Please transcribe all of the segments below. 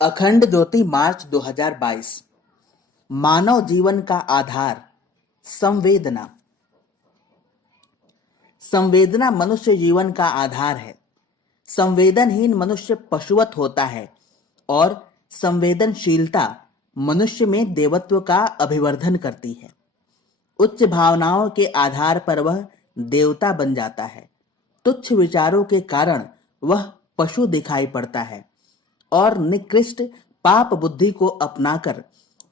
अखंड ज्योति मार्च 2022। मानव जीवन का आधार संवेदना। संवेदना मनुष्य जीवन का आधार है। संवेदनहीन मनुष्य पशुवत होता है और संवेदनशीलता मनुष्य में देवत्व का अभिवर्धन करती है। उच्च भावनाओं के आधार पर वह देवता बन जाता है। तुच्छ विचारों के कारण वह पशु दिखाई पड़ता है और निकृष्ट पाप बुद्धि को अपनाकर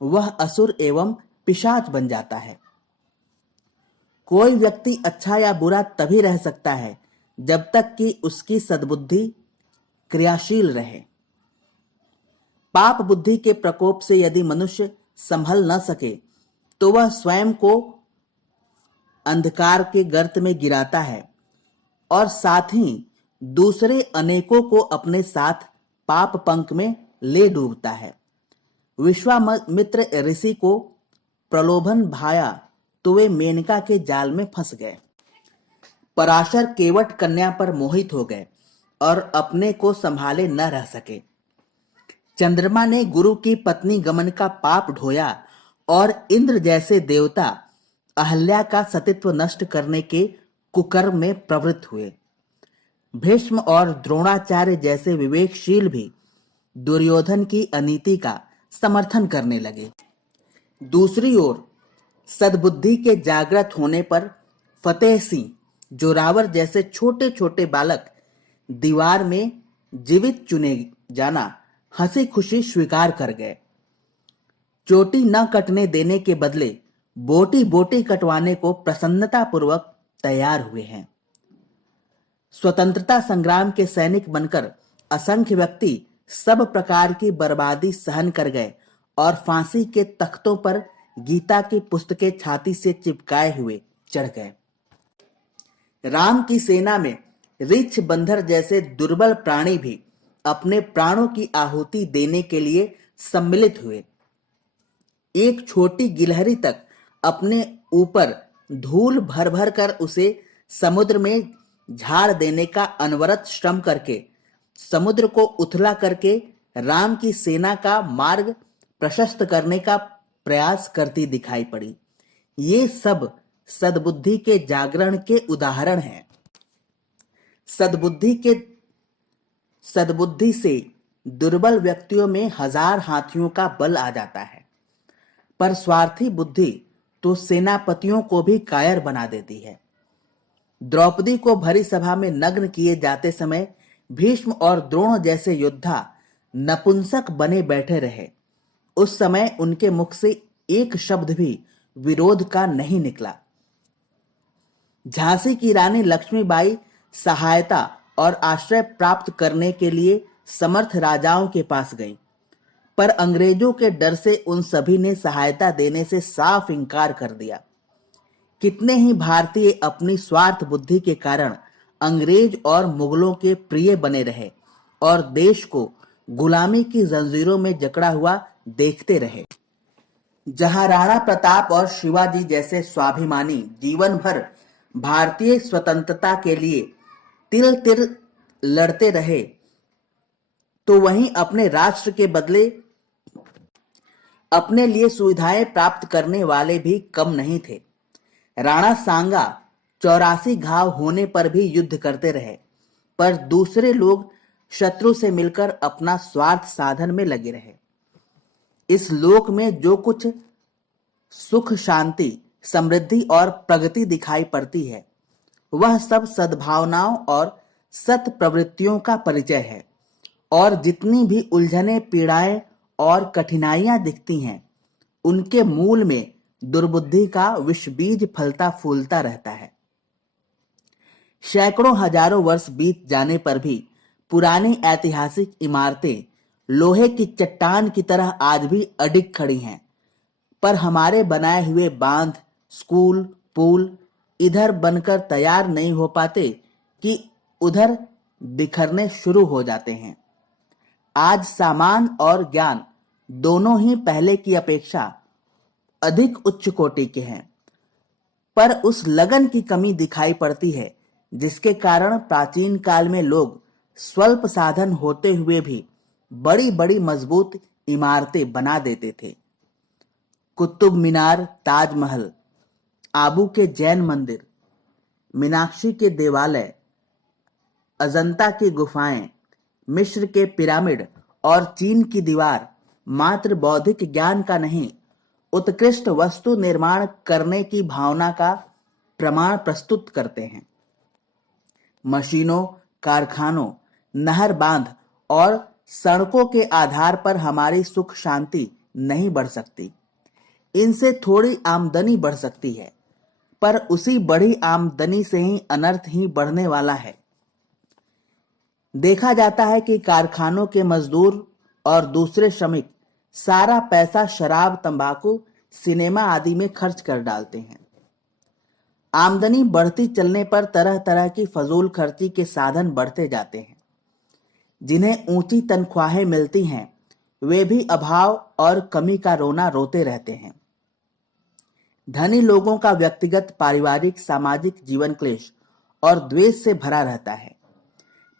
वह असुर एवं पिशाच बन जाता है। कोई व्यक्ति अच्छा या बुरा तभी रह सकता है जब तक कि उसकी सद्बुद्धि क्रियाशील रहे। पाप बुद्धि के प्रकोप से यदि मनुष्य संभल न सके तो वह स्वयं को अंधकार के गर्त में गिराता है और साथ ही दूसरे अनेकों को अपने साथ पाप पंख में ले डूबता है। विश्वामित्र ऋषि को प्रलोभन भाया तो वे मेनका के जाल में फंस गए। पराशर केवट कन्या पर मोहित हो गए और अपने को संभाले न रह सके। चंद्रमा ने गुरु की पत्नी गमन का पाप ढोया और इंद्र जैसे देवता अहल्या का सतीत्व नष्ट करने के कुकर्म में प्रवृत्त हुए। भीष्म और द्रोणाचार्य जैसे विवेकशील भी दुर्योधन की अनीति का समर्थन करने लगे। दूसरी ओर सद्बुद्धि के जागृत होने पर फतेह सिंह, जोरावर जैसे छोटे छोटे बालक दीवार में जीवित चुने जाना हंसी खुशी स्वीकार कर गए। चोटी न कटने देने के बदले बोटी बोटी कटवाने को प्रसन्नता पूर्वक तैयार हुए हैं। स्वतंत्रता संग्राम के सैनिक बनकर असंख्य व्यक्ति सब प्रकार की बर्बादी सहन कर गए और फांसी के तख्तों पर गीता की पुस्तकें छाती से चिपकाए हुए चढ़ गए। राम की सेना में रीछ बंदर जैसे दुर्बल प्राणी भी अपने प्राणों की आहुति देने के लिए सम्मिलित हुए। एक छोटी गिलहरी तक अपने ऊपर धूल भर भर कर उसे समुद्र में झाड़ देने का अनवरत श्रम करके समुद्र को उथला करके राम की सेना का मार्ग प्रशस्त करने का प्रयास करती दिखाई पड़ी। ये सब सद्बुद्धि के जागरण के उदाहरण हैं। सद्बुद्धि से दुर्बल व्यक्तियों में हजार हाथियों का बल आ जाता है, पर स्वार्थी बुद्धि तो सेनापतियों को भी कायर बना देती है। द्रौपदी को भरी सभा में नग्न किए जाते समय भीष्म और द्रोण जैसे योद्धा नपुंसक बने बैठे रहे। उस समय उनके मुख से एक शब्द भी विरोध का नहीं निकला। झांसी की रानी लक्ष्मीबाई सहायता और आश्रय प्राप्त करने के लिए समर्थ राजाओं के पास गईं, पर अंग्रेजों के डर से उन सभी ने सहायता देने से साफ इनकार कर दिया। कितने ही भारतीय अपनी स्वार्थ बुद्धि के कारण अंग्रेज और मुगलों के प्रिय बने रहे और देश को गुलामी की जंजीरों में जकड़ा हुआ देखते रहे। जहां राणा प्रताप और शिवाजी जैसे स्वाभिमानी जीवन भर भारतीय स्वतंत्रता के लिए तिल तिल लड़ते रहे, तो वहीं अपने राष्ट्र के बदले अपने लिए सुविधाएं प्राप्त करने वाले भी कम नहीं थे। राणा सांगा 84 घाव होने पर भी युद्ध करते रहे, पर दूसरे लोग शत्रु से मिलकर अपना स्वार्थ साधन में लगे रहे। इस लोक में जो कुछ सुख, शांति, समृद्धि और प्रगति दिखाई पड़ती है, वह सब सद्भावनाओं और सत प्रवृत्तियों का परिचय है। और जितनी भी उलझने, पीड़ाएं और कठिनाइयां दिखती हैं, उनके मूल में दुर्बुद्धि का विष बीज फलता फूलता रहता है। सैकड़ों हजारों वर्ष बीत जाने पर भी पुरानी ऐतिहासिक इमारतें लोहे की चट्टान की तरह आज भी अडिग खड़ी हैं, पर हमारे बनाए हुए बांध, स्कूल, पुल इधर बनकर तैयार नहीं हो पाते कि उधर बिखरने शुरू हो जाते हैं। आज सामान और ज्ञान दोनों ही पहले की अपेक्षा अधिक उच्च कोटि के हैं, पर उस लगन की कमी दिखाई पड़ती है जिसके कारण प्राचीन काल में लोग स्वल्प साधन होते हुए भी बड़ी बड़ी मजबूत इमारतें बना देते थे। कुतुब मीनार, ताजमहल, आबू के जैन मंदिर, मीनाक्षी के देवालय, अजंता की गुफाएं, मिस्र के पिरामिड और चीन की दीवार मात्र बौद्धिक ज्ञान का नहीं, उत्कृष्ट वस्तु निर्माण करने की भावना का प्रमाण प्रस्तुत करते हैं। मशीनों, कारखानों, नहर बांध और सड़कों के आधार पर हमारी सुख शांति नहीं बढ़ सकती। इनसे थोड़ी आमदनी बढ़ सकती है, पर उसी बड़ी आमदनी से ही अनर्थ ही बढ़ने वाला है। देखा जाता है कि कारखानों के मजदूर और दूसरे श्रमिक सारा पैसा शराब, तंबाकू, सिनेमा आदि में खर्च कर डालते हैं। आमदनी बढ़ती चलने पर तरह तरह की फजूल खर्ची के साधन बढ़ते जाते हैं। जिन्हें ऊंची तनख्वाहें मिलती हैं, वे भी अभाव और कमी का रोना रोते रहते हैं। धनी लोगों का व्यक्तिगत, पारिवारिक, सामाजिक जीवन क्लेश और द्वेष से भरा रहता है।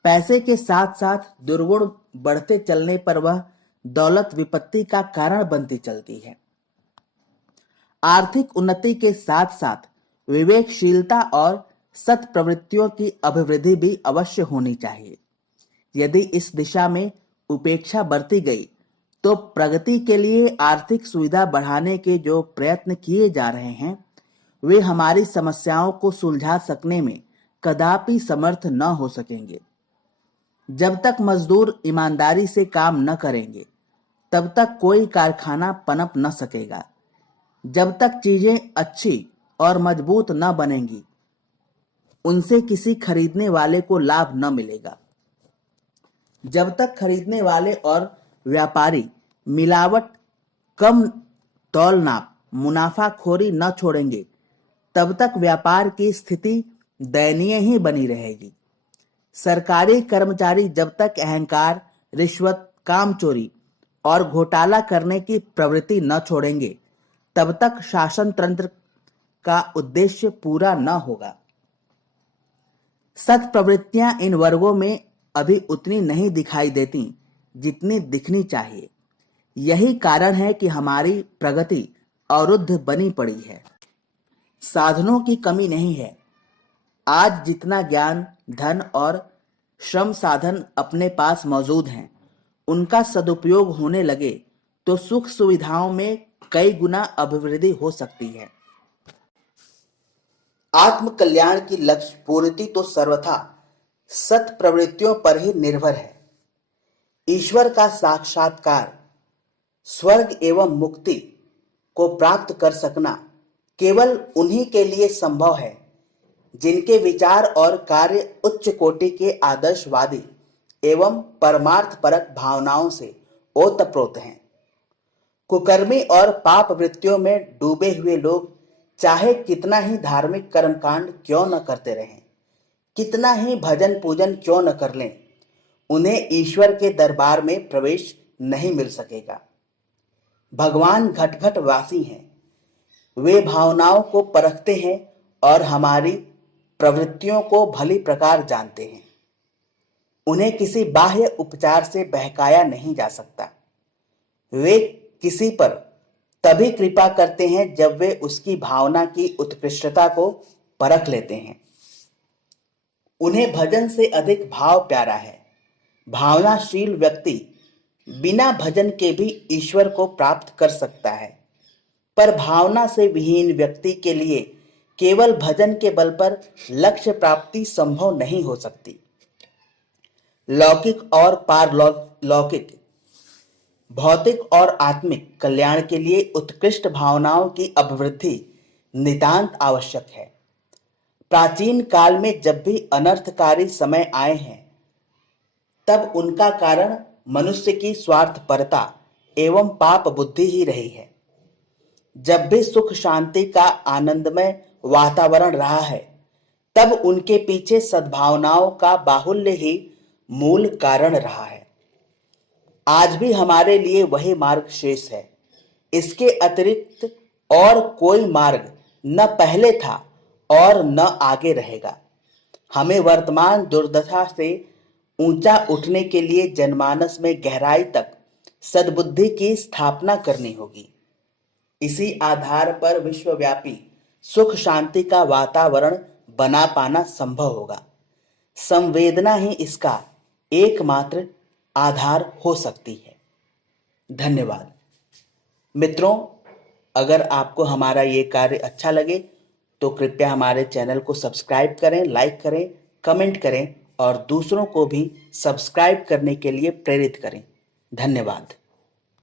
पैसे के साथ साथ दुर्गुण बढ़ते चलने पर वह दौलत विपत्ति का कारण बनती चलती है। आर्थिक उन्नति के साथ साथ विवेकशीलता और सत प्रवृत्तियों की अभिवृद्धि भी अवश्य होनी चाहिए। यदि इस दिशा में उपेक्षा बरती गई तो प्रगति के लिए आर्थिक सुविधा बढ़ाने के जो प्रयत्न किए जा रहे हैं, वे हमारी समस्याओं को सुलझा सकने में कदापि समर्थ न हो सकेंगे। जब तक मजदूर ईमानदारी से काम न करेंगे, तब तक कोई कारखाना पनप न सकेगा। जब तक चीजें अच्छी और मजबूत न बनेंगी, उनसे किसी खरीदने वाले को लाभ न मिलेगा। जब तक खरीदने वाले और व्यापारी मिलावट, कम तौल-नाप, मुनाफाखोरी न छोड़ेंगे, तब तक व्यापार की स्थिति दयनीय ही बनी रहेगी। सरकारी कर्मचारी जब तक अहंकार, रिश्वत, कामचोरी और घोटाला करने की प्रवृत्ति न छोड़ेंगे, तब तक शासन तंत्र का उद्देश्य पूरा न होगा। सत प्रवृत्तियां इन वर्गों में अभी उतनी नहीं दिखाई देती जितनी दिखनी चाहिए। यही कारण है कि हमारी प्रगति अवरुद्ध बनी पड़ी है। साधनों की कमी नहीं है। आज जितना ज्ञान, धन और श्रम साधन अपने पास मौजूद हैं, उनका सदुपयोग होने लगे तो सुख सुविधाओं में कई गुना अभिवृद्धि हो सकती है। आत्म कल्याण की लक्ष्य पूर्ति तो सर्वथा सत प्रवृत्तियों पर ही निर्भर है। ईश्वर का साक्षात्कार, स्वर्ग एवं मुक्ति को प्राप्त कर सकना केवल उन्हीं के लिए संभव है जिनके विचार और कार्य उच्च कोटि के आदर्शवादी एवं परमार्थ परक भावनाओं से ओतप्रोत हैं। कुकर्मी और पाप वृत्तियों में डूबे हुए लोग चाहे कितना ही धार्मिक कर्मकांड क्यों न करते रहें, कितना ही भजन पूजन क्यों न कर लें, उन्हें ईश्वर के दरबार में प्रवेश नहीं मिल सकेगा। भगवान घट घट वासी हैं। वे भावनाओं को परखते हैं और हमारी प्रवृत्तियों को भली प्रकार जानते हैं। उन्हें किसी बाह्य उपचार से बहकाया नहीं जा सकता। वे किसी पर तभी कृपा करते हैं जब वे उसकी भावना की उत्कृष्टता को परख लेते हैं। उन्हें भजन से अधिक भाव प्यारा है। भावनाशील व्यक्ति बिना भजन के भी ईश्वर को प्राप्त कर सकता है, पर भावना से विहीन व्यक्ति के लिए केवल भजन के बल पर लक्ष्य प्राप्ति संभव नहीं हो सकती। लौकिक और पारलौकिक, भौतिक और आत्मिक कल्याण के लिए उत्कृष्ट भावनाओं की अभिवृद्धि नितांत आवश्यक है। प्राचीन काल में जब भी अनर्थकारी समय आए हैं, तब उनका कारण मनुष्य की स्वार्थपरता एवं पाप बुद्धि ही रही है। जब भी सुख शांति का आनंदमय वातावरण रहा है, तब उनके पीछे सद्भावनाओं का बाहुल्य ही मूल कारण रहा है। आज भी हमारे लिए वही मार्ग शेष है। इसके अतिरिक्त और कोई मार्ग न पहले था और न आगे रहेगा। हमें वर्तमान दुर्दशा से ऊंचा उठने के लिए जनमानस में गहराई तक सद्बुद्धि की स्थापना करनी होगी। इसी आधार पर विश्वव्यापी सुख शांति का वातावरण बना पाना संभव होगा। संवेदना ही इसका एकमात्र आधार हो सकती है। धन्यवाद। मित्रों, अगर आपको हमारा ये कार्य अच्छा लगे तो कृपया हमारे चैनल को सब्सक्राइब करें, लाइक करें, कमेंट करें और दूसरों को भी सब्सक्राइब करने के लिए प्रेरित करें। धन्यवाद।